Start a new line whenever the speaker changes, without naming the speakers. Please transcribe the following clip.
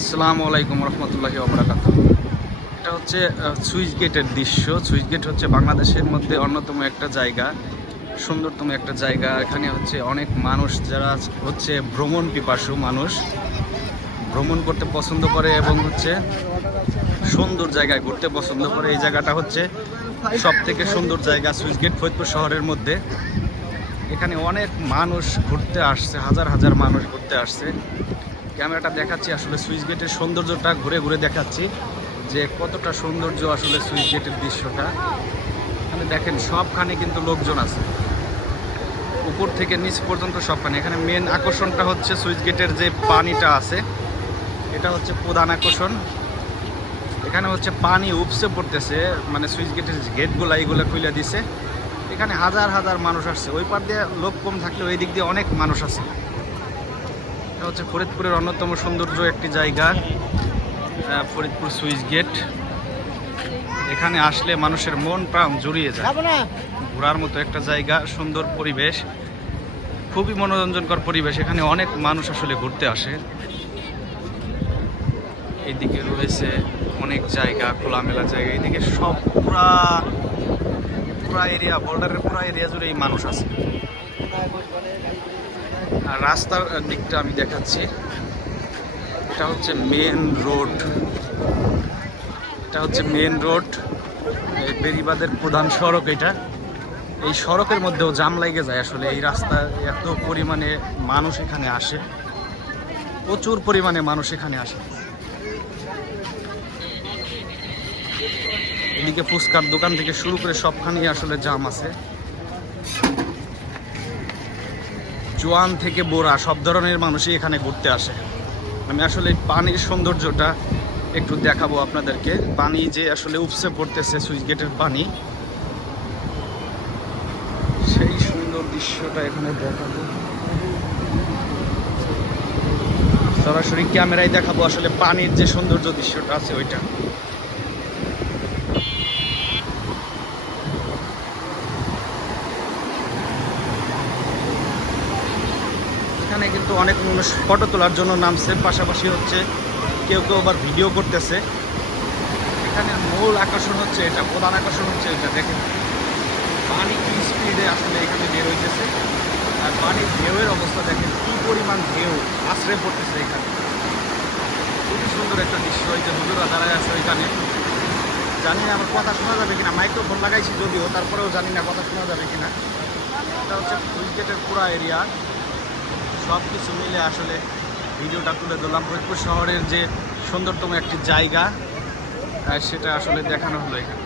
আসসালামু আলাইকুম রহমতুল্লাহি ওবরাকাত এটা হচ্ছে সুইচ গেটের দৃশ্য। সুইচ গেট হচ্ছে বাংলাদেশের মধ্যে অন্যতম একটা জায়গা, সুন্দরতম একটা জায়গা। এখানে হচ্ছে অনেক মানুষ যারা হচ্ছে ভ্রমণ পিপাসু মানুষ, ভ্রমণ করতে পছন্দ করে এবং হচ্ছে সুন্দর জায়গায় ঘুরতে পছন্দ করে। এই জায়গাটা হচ্ছে সব থেকে সুন্দর জায়গা সুইচ গেট ফরিদপুর শহরের মধ্যে। এখানে অনেক মানুষ ঘুরতে আসছে, হাজার হাজার মানুষ ঘুরতে আসছে। ক্যামেরাটা দেখাচ্ছি, আসলে সুইচ গেটের সৌন্দর্যটা ঘুরে ঘুরে দেখাচ্ছি যে কতটা সৌন্দর্য আসলে সুইচ গেটের দৃশ্যটা। এখানে দেখেন, সবখানে কিন্তু লোকজন আছে। উপর থেকে নিচ পর্যন্ত সবখানে। এখানে মেন আকর্ষণটা হচ্ছে সুইচ গেটের যে পানিটা আছে, এটা হচ্ছে প্রধান আকর্ষণ। এখানে হচ্ছে পানি উপসে পড়তেছে মানে সুইচ গেটের গেটগুলো এইগুলো খুলে দিছে। এখানে হাজার হাজার মানুষ আসছে। ওই পার দিয়ে লোক কম থাকলেও এই দিক দিয়ে অনেক মানুষ আছে। এটা হচ্ছে ফরিদপুরের অন্যতম সৌন্দর্য একটি জায়গা ফরিদপুর সুইচ গেট। এখানে আসলে মানুষের মন প্রাণ জুড়িয়ে যায়। ঘোরার মতো একটা জায়গা সুন্দর পরিবেশ খুবই মনোরঞ্জনকর পরিবেশ। এখানে অনেক মানুষ আসলে ঘুরতে আসে। এইদিকে রয়েছে অনেক জায়গা খোলামেলা জায়গা। এইদিকে সব পুরা পুরা এরিয়া বর্ডারের পুরা এরিয়া জুড়ে এই মানুষ আছে। রাস্তার দিকটা আমি দেখাচ্ছি। এটা হচ্ছে মেন রোড এটা হচ্ছে মেন রোড বেরিবাদের প্রধান সড়ক এটা। এই সড়কের মধ্যেও জাম লেগে যায় আসলে। এই রাস্তা এত পরিমাণে মানুষ এখানে আসে। প্রচুর পরিমাণে মানুষ এখানে আসে। এদিকে ফুচকার দোকান থেকে শুরু করে সবখানেই আসলে জাম আছে। জোয়ান থেকে বোরা, সব ধরনের মানুষই এখানে ঘুরতে আসে। আমি আসলে পানির সৌন্দর্যটা একটু দেখাবো আপনাদেরকে। পানি যে আসলে উপসে পড়তেছে সুইচ গেটের পানি, সেই সুন্দর দৃশ্যটা এখানে দেখাবো। সরাসরি ক্যামেরায় দেখাবো আসলে পানির যে সৌন্দর্য দৃশ্যটা আছে ওইটা। এখানে কিন্তু অনেক মানুষ ফটো তোলার জন্য নামছে, পাশাপাশি হচ্ছে কেউ কেউ আবার ভিডিও করতেছে। এখানে মূল আকর্ষণ হচ্ছে এটা, প্রধান আকর্ষণ হচ্ছে এটা, দেখেন। পানি কি স্পিডে আসলে এখানে বের হইতেছে। আর পানির ঢেউয়ের অবস্থা দেখেন, কি পরিমাণ ঢেউ আশ্রয় পড়তেছে এখানে। খুবই সুন্দর একটা দৃশ্য এই যে হুজুরা দাঁড়ায় আছে ওইখানে। জানি না আমার কথা শোনা যাবে কিনা, মাইক্রোফোন লাগাইছি যদিও, তারপরেও জানি না কথা শোনা যাবে কিনা। এটা হচ্ছে উইকেটের পুরা এরিয়া সব কিছু মিলে আসলে ভিডিওটা তুলে ধরলাম। ফরিদপুর শহরের যে সুন্দরতম একটি জায়গা সেটা আসলে দেখানো হলো এখানে।